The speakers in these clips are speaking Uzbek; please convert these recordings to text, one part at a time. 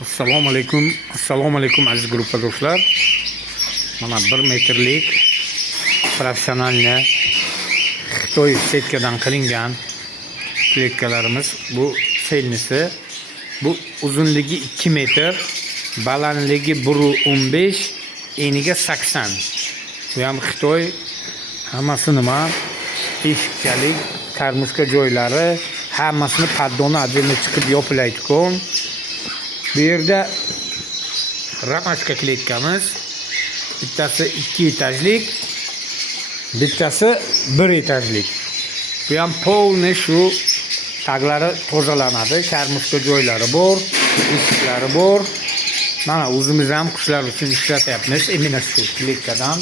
Assalomu alaykum aziz gruppadoshlar. Mana 1 metrlik professionalni Xitoy setkadan qilingan kletkalarimiz. Bu selnisi. Bu uzunligi 2 metr, balandligi 1.15, eniga 80. Bu ham Xitoy, hammasi nima? Eshikchalik, karmushka joylari, hammasini paddoni отдельно chiqib yopilaydi-ku. Bu yerda ramashka kletkamiz. Bittasi 2 etajlik, bittasi 1 etajlik. Bu ham polni shu taglari tozalanadi, karmushka joylari bor, eshiklari bor. Mana o'zimiz ham qushlar uchun ishlatyapmiz, mana shu kletkadan.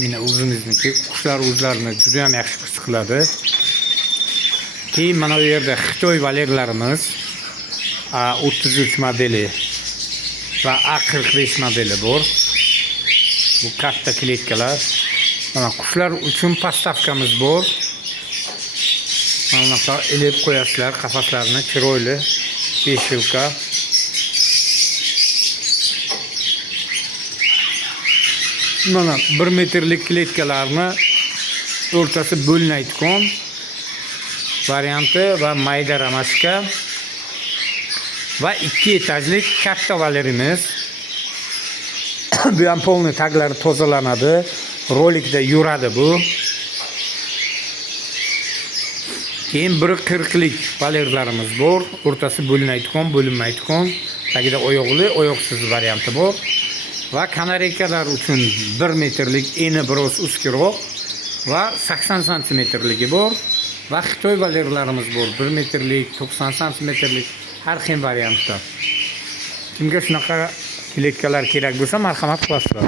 Mana o'zimizniki, qushlar o'zlarini juda ham yaxshi his qiladi. Keyin mana bu yerda Xitoy valerlarimiz A33 modeli va A45 modeli bor. Bu katta kletkalar. Mana qushlar uchun postavkamiz bor. Mana bunaqa ilib qo'yasizlar qafaslarni, chiroyli beshilka. Mana 1 metrlik kletkalarni o'rtasi bo'linaydigan varianti va mayda ramashka va 2 etajlik katta valerimiz. Bu ham polni taglari tozalanadi, rolikda yuradi bu. Keyin 1.40lik valerlarimiz bor, o'rtasi bo'linaydigan, bo'linmaydigan, tagida oyoqli, oyoqsiz varianti bor. Va kanareykalar uchun 1 metrlik, eni biroz uskroq va 80 santimetrligi bor. Va Xitoy valerlarimiz bor, 1 metrlik, 90 santimetrlik, har xil variantda. Kimga shunaqa kletkalar kerak bo'lsa, marhamat qilasizlar.